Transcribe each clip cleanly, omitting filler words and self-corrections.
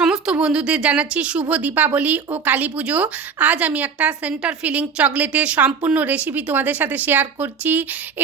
সমস্ত বন্ধুদের জানাচ্ছি শুভ দীপাবলি ও কালী পুজো। আজ আমি একটা সেন্টার ফিলিং চকলেটের সম্পূর্ণ রেসিপি তোমাদের সাথে শেয়ার করছি।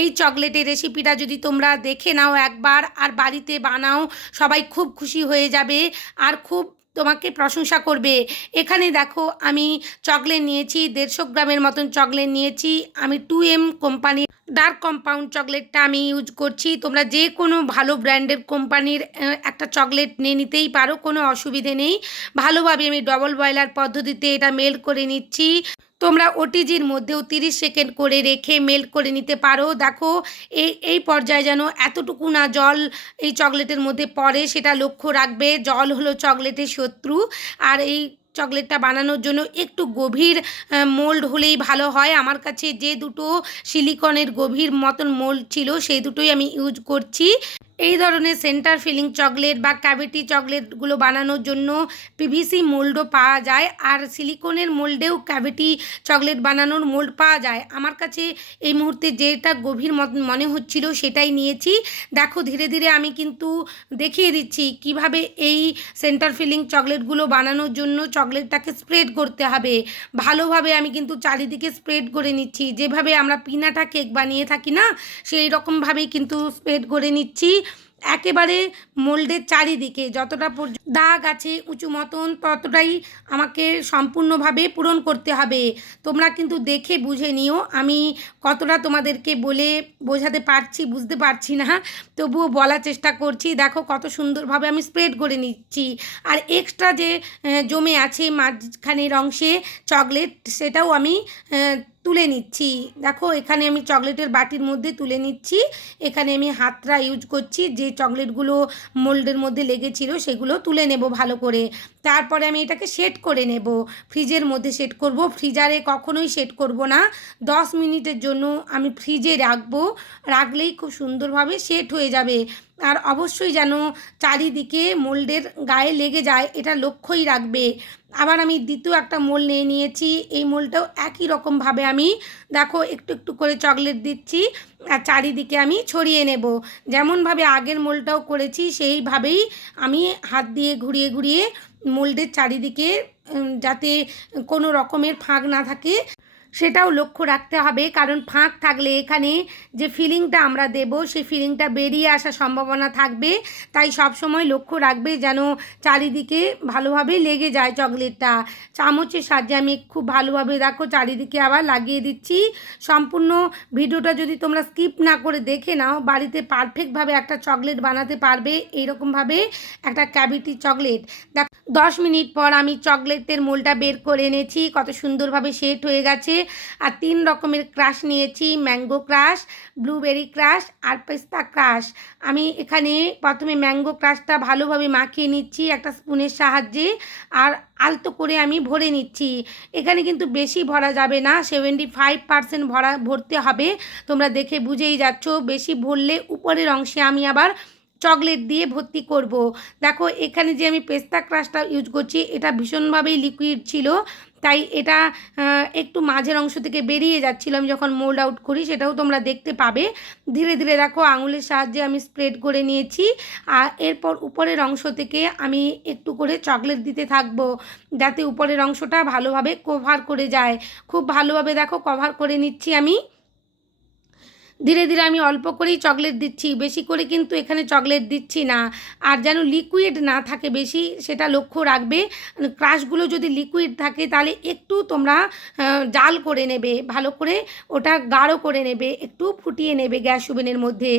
এই চকলেটের রেসিপিটা যদি তোমরা দেখে নাও একবার আর বাড়িতে বানাও, সবাই খুব খুশি হয়ে যাবে আর খুব তোমাকে প্রশংসা করবে। এখানে দেখো আমি চকলেট নিয়েছি 150 গ্রামের মতন চকলেট নিয়েছি। আমি 2M কোম্পানির ডার্ক কম্পাউন্ড চকলেটটা আমি ইউজ করছি। তোমরা যে কোনো ভালো ব্র্যান্ডের কোম্পানির একটা চকলেট নিয়ে নিতেই পারো, কোনো অসুবিধে নেই। ভালোভাবে আমি ডবল বয়লার পদ্ধতিতে এটা মেল্ট করে নিচ্ছি। তোমরা ওটিজির মধ্যেও 30 সেকেন্ড করে রেখে মেল্ট করে নিতে পারো। দেখো এই পর্যায়ে যেন এতটুকু না জল এই চকলেটের মধ্যে পড়ে, সেটা লক্ষ্য রাখবে। জল হলো চকলেটের শত্রু। আর এই চকলেটটা বানানোর জন্য একটু গভীর মোল্ড হলেই ভালো হয়। আমার কাছে যে দুটো সিলিকনের গভীর মতন মোল্ড ছিল সেই দুটোই আমি ইউজ করছি। এই ধরনের সেন্টার ফিলিং চকলেট বা ক্যাভিটি চকলেটগুলো বানানোর জন্য পিভিসি মোল্ডও পাওয়া যায়, আর সিলিকনের মোল্ডেও ক্যাভিটি চকলেট বানানোর মোল্ড পাওয়া যায়। আমার কাছে এই মুহূর্তে যেটা গভীর মনে হচ্ছিল সেটাই নিয়েছি। দেখো ধীরে ধীরে আমি কিন্তু দেখিয়ে দিচ্ছি কিভাবে এই সেন্টার ফিলিং চকলেটগুলো বানানোর জন্য চকলেটটাকে স্প্রেড করতে হবে। ভালোভাবে আমি কিন্তু চারিদিকে স্প্রেড করে নিচ্ছি, যেভাবে আমরা পিনাটা কেক বানিয়ে থাকি না, সেই রকমভাবেই কিন্তু স্প্রেড করে নিচ্ছি। একেবারে মোল্ডের চারিদিকে যতটা দাগ আছে উঁচু মতন ততটাই আমাকে সম্পূর্ণভাবে পূরণ করতে হবে। তোমরা কিন্তু দেখে বুঝে নিও আমি কতটা তোমাদেরকে বলে বোঝাতে পারছি বুঝতে পারছি না, তবুও বলার চেষ্টা করছি। দেখো কত সুন্দরভাবে আমি স্প্রেড করে নিচ্ছি। আর এক্সট্রা যে জমে আছে মাঝখানের অংশে চকলেট, সেটাও আমি তুলে নিচ্ছি। দেখো এখানে আমি চকলেটের বাটির মধ্যে তুলে নিচ্ছি। এখানে আমি হাতটা ইউজ করছি, যে চকলেটগুলো মোল্ডের মধ্যে লেগেছিল সেগুলো তুলে নেব ভালো করে। তারপরে আমি এটাকে সেট করে নেব, ফ্রিজের মধ্যে সেট করব। ফ্রিজারে কখনোই সেট করব না, 10 মিনিটের জন্য আমি ফ্রিজে রাখবো। রাখলেই খুব সুন্দরভাবে সেট হয়ে যাবে। আর অবশ্যই যেন চারিদিকে মোল্ডের গায়ে লেগে যায়, এটা লক্ষ্যই রাখবে। আবার আমি দ্বিতীয় একটা মোল্ড নিয়ে নিয়েছি। এই মোল্ডটাও একই রকমভাবে আমি দেখো একটু একটু করে চকলেট দিচ্ছি আর চারিদিকে আমি ছড়িয়ে নেব। যেমনভাবে আগের মোল্ডটাও করেছি সেইভাবেই আমি হাত দিয়ে ঘুরিয়ে ঘুরিয়ে মোল্ডের চারিদিকে যাতে কোনো রকমের ফাঁক না থাকে সেটাও লক্ষ্য রাখতে হবে, কারণ ফাঁক থাকলে এখানে যে ফিলিংটা আমরা দেব সেই ফিলিংটা বেরিয়ে আসার সম্ভাবনা থাকবে। তাই সব সময় লক্ষ্য রাখবে যেন চারিদিকে ভালোভাবে লেগে যায় চকলেটটা। চামচের সাহায্যে আমি খুব ভালোভাবে দেখো চারিদিকে আবার লাগিয়ে দিচ্ছি। সম্পূর্ণ ভিডিওটা যদি তোমরা স্কিপ না করে দেখে নাও, বাড়িতে পারফেক্টভাবে একটা চকলেট বানাতে পারবে। এইরকমভাবে একটা ক্যাভিটি চকলেট। 10 মিনিট পর আমি চকলেটের মোলটা বের করে এনেছি, কত সুন্দরভাবে সেট হয়ে গেছে। আর 3 রকমের ক্রাশ নিয়েছি, ম্যাঙ্গো ক্রাশ, ব্লুবেরি ক্রাশ আর পেস্তা ক্রাশ। আমি এখানে প্রথমে ম্যাঙ্গো ক্রাশটা ভালোভাবে মাখিয়ে নিচ্ছি একটা স্পুনের সাহায্যে, আর আলতো করে আমি ভরে নিচ্ছি। এখানে কিন্তু বেশি ভরা যাবে না, 75% ভরতে হবে। তোমরা দেখে বুঝেই যাচ্ছ, বেশি ভরলে উপরের অংশে আমি আবার চকলেট দিয়ে ভর্তি করব। দেখো এখানে যে আমি পেস্তা ক্রাশটা ইউজ করছি এটা ভীষণভাবেই লিকুইড ছিল, তাই এটা একটু মাঝের অংশ থেকে বেরিয়ে যাচ্ছিলো আমি যখন মোল্ড আউট করি, সেটাও তোমরা দেখতে পাবে। ধীরে ধীরে দেখো আঙুলের সাহায্যে আমি স্প্রেড করে নিয়েছি। আর এরপর উপরের অংশ থেকে আমি একটু করে চকলেট দিতে থাকবো, যাতে উপরের অংশটা ভালোভাবে কভার করে যায়। খুব ভালোভাবে দেখো কভার করে নিচ্ছি আমি। ধীরে ধীরে আমি অল্প করেই চকলেট দিচ্ছি, বেশি করে কিন্তু এখানে চকলেট দিচ্ছি না। আর যেন লিকুইড না থাকে বেশি, সেটা লক্ষ্য রাখবে। ক্রাশগুলো যদি লিকুইড থাকে তাহলে একটু তোমরা জাল করে নেবে, ভালো করে ওটা গাঢ় করে নেবে, একটু ফুটিয়ে নেবে গ্যাস ওভেনের মধ্যে।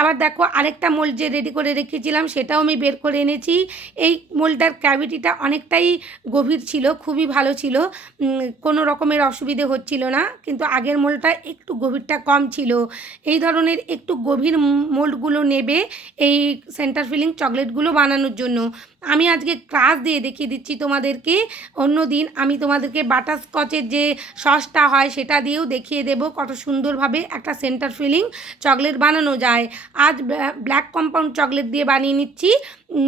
আবার দেখো আরেকটা মোল্ড যে রেডি করে রেখেছিলাম সেটাও আমি বের করে এনেছি। এই মোল্ডটার ক্যাভিটিটা অনেকটাই গভীর ছিল, খুবই ভালো ছিল, কোনো রকমের অসুবিধে হচ্ছিল না। কিন্তু আগের মোল্ডটা একটু গভীরটা কম ছিল। এই ধরনের একটু গভীর মোল্ডগুলো নেবে এই সেন্টার ফিলিং চকলেটগুলো বানানোর জন্য। আমি আজকে ক্রাশ দিয়ে দেখিয়ে দিচ্ছি তোমাদেরকে, অন্য দিন আমি তোমাদেরকে বাটারস্কচের যে সসটা হয় সেটা দিয়েও দেখিয়ে দেব কত সুন্দরভাবে একটা সেন্টার ফিলিং চকলেট বানানো যায়। আজ ব্ল্যাক কম্পাউন্ড চকলেট দিয়ে বানিয়ে নিচ্ছি,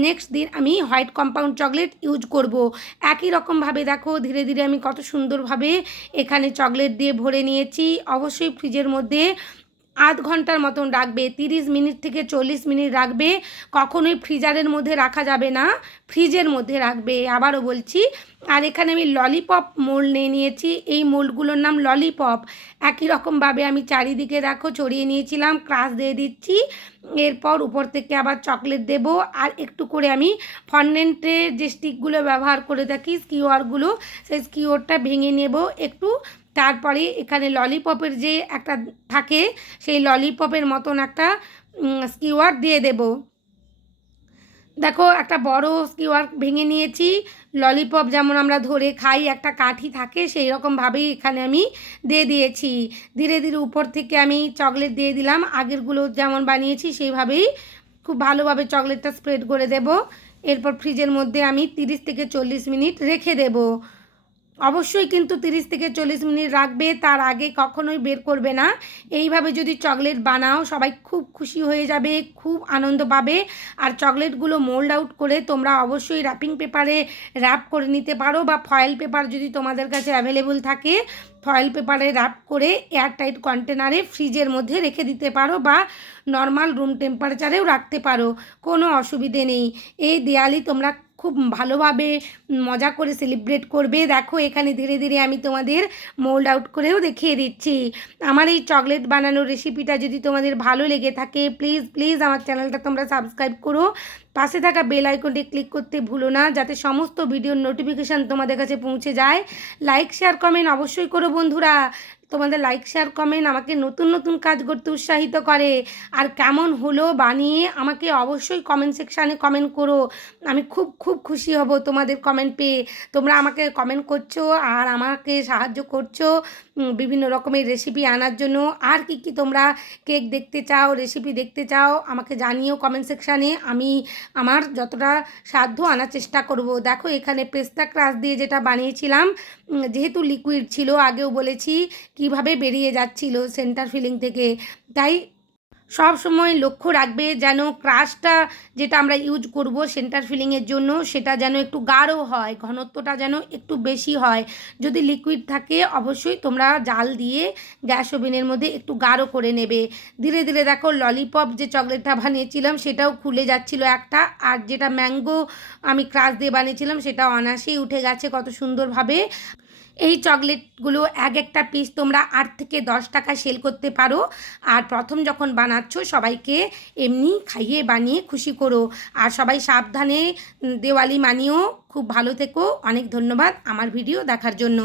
নেক্সট দিন আমি হোয়াইট কম্পাউন্ড চকলেট ইউজ করব। একই রকমভাবে দেখো ধীরে ধীরে আমি কত সুন্দরভাবে এখানে চকলেট দিয়ে ভরে নিয়েছি। অবশ্যই ফ্রিজের মধ্যে আধ ঘন্টার মতন রাখবে, 30 মিনিট থেকে 40 মিনিট রাখবে। কখনোই ফ্রিজারের মধ্যে রাখা যাবে না, ফ্রিজের মধ্যে রাখবে, আবারও বলছি। আর এখানে আমি ললিপপ মোল্ড নিয়ে নিয়েছি, এই মোল্ডগুলোর নাম ললিপপ। একই রকমভাবে আমি চারিদিকে দেখো ছড়িয়ে নিয়েছিলাম, ক্রাশ দিয়ে দিচ্ছি। এরপর উপর থেকে আবার চকলেট দেব, আর একটু করে আমি ফন্ডেন্টের যে স্টিকগুলো ব্যবহার করে থাকি, স্কিওয়ারগুলো, সেই স্কিওয়ারটা ভেঙে নেব একটু। তারপরে এখানে ললিপপের যে একটা থাকে, সেই ললিপপের মতন একটা স্কিওয়ার দিয়ে দেব। দেখো একটা বড় স্কিওয়ার ভেঙে নিয়েছি। ললিপপ যেমন আমরা ধরে খাই একটা কাঠি থাকে, সেই রকমভাবেই এখানে আমি দিয়ে দিয়েছি। ধীরে ধীরে উপর থেকে আমি চকলেট দিয়ে দিলাম, আগেরগুলো যেমন বানিয়েছি সেইভাবেই খুব ভালোভাবে চকলেটটা স্প্রেড করে দেব। এরপর ফ্রিজের মধ্যে আমি 30 থেকে 40 মিনিট রেখে দেব। অবশ্যই কিন্তু 30 থেকে 40 মিনিট রাখবে, তার আগে কখনোই বের করবে না। এইভাবে যদি চকলেট বানাও সবাই খুব খুশি হয়ে যাবে, খুব আনন্দ পাবে। আর চকলেটগুলো মোল্ড আউট করে তোমরা অবশ্যই র্যাপিং পেপারে র্যাপ করে নিতে পারো, বা ফয়েল পেপার যদি তোমাদের কাছে অ্যাভেলেবল থাকে, ফয়েল পেপারে র্যাপ করে এয়ারটাইট কন্টেনারে ফ্রিজের মধ্যে রেখে দিতে পারো, বা নর্মাল রুম টেম্পারেচারেও রাখতে পারো, কোনো অসুবিধে নেই। এই দিওয়ালি তোমরা খুব ভালোভাবে মজা করে সেলিব্রেট করবে। দেখো এখানে ধীরে ধীরে আমি তোমাদের মোল্ড আউট করেও দেখিয়ে দিচ্ছি। আমার এই চকলেট বানানোর রেসিপিটা যদি তোমাদের ভালো লেগে থাকে, প্লিজ প্লিজ আমার চ্যানেলটা তোমরা সাবস্ক্রাইব করো, পাশে থাকা বেল আইকনটি ক্লিক করতে ভুলো না, যাতে সমস্ত ভিডিওর নোটিফিকেশান তোমাদের কাছে পৌঁছে যায়। লাইক শেয়ার কমেন্ট অবশ্যই করো বন্ধুরা, তোমাদের লাইক শেয়ার কমেন্ট আমাকে নতুন নতুন কাজ করতে উৎসাহিত করে। আর কেমন হলো বানিয়ে আমাকে অবশ্যই কমেন্ট সেকশানে কমেন্ট করো, আমি খুব খুব খুশি হব তোমাদের কমেন্ট পেয়ে। তোমরা আমাকে কমেন্ট করছো আর আমাকে সাহায্য করছো বিভিন্ন রকমের রেসিপি আনার জন্য। আর কি কি তোমরা কেক দেখতে চাও, রেসিপি দেখতে চাও, আমাকে জানিও কমেন্ট সেকশানে, আমি আমার যতটা সাধ্য আনার চেষ্টা করব। দেখো এখানে পেস্তা ক্রাশ দিয়ে যেটা বানিয়েছিলাম, যেহেতু লিকুইড ছিল, আগেও বলেছি কিভাবে বেরিয়ে যাচ্ছিল সেন্টার ফিলিং থেকে, তাই সব সময় লক্ষ্য রাখবে যেন ক্রাশটা যেটা আমরা ইউজ করব সেন্টার ফিলিংয়ের জন্য, সেটা যেন একটু গাঢ় হয়, ঘনত্বটা যেন একটু বেশি হয়। যদি লিকুইড থাকে অবশ্যই তোমরা জাল দিয়ে গ্যাস ওভেনের মধ্যে একটু গাঢ় করে নেবে। ধীরে ধীরে দেখো ললিপপ যে চকলেটটা বানিয়েছিলাম সেটাও খুলে যাচ্ছিল একটা, আর যেটা ম্যাঙ্গো আমি ক্রাশ দিয়ে বানিয়েছিলাম সেটা অনায়াসেই উঠে গেছে কত সুন্দরভাবে। এই চকলেটগুলো এক একটা পিস তোমরা 8 থেকে 10 টাকায় সেল করতে পারো। আর প্রথম যখন বানাচ্ছ সবাইকে এমনি খাইয়ে বানিয়ে খুশি করো। আর সবাই সাবধানে দিওয়ালি মানিও, খুব ভালো থেকো। অনেক ধন্যবাদ আমার ভিডিও দেখার জন্য।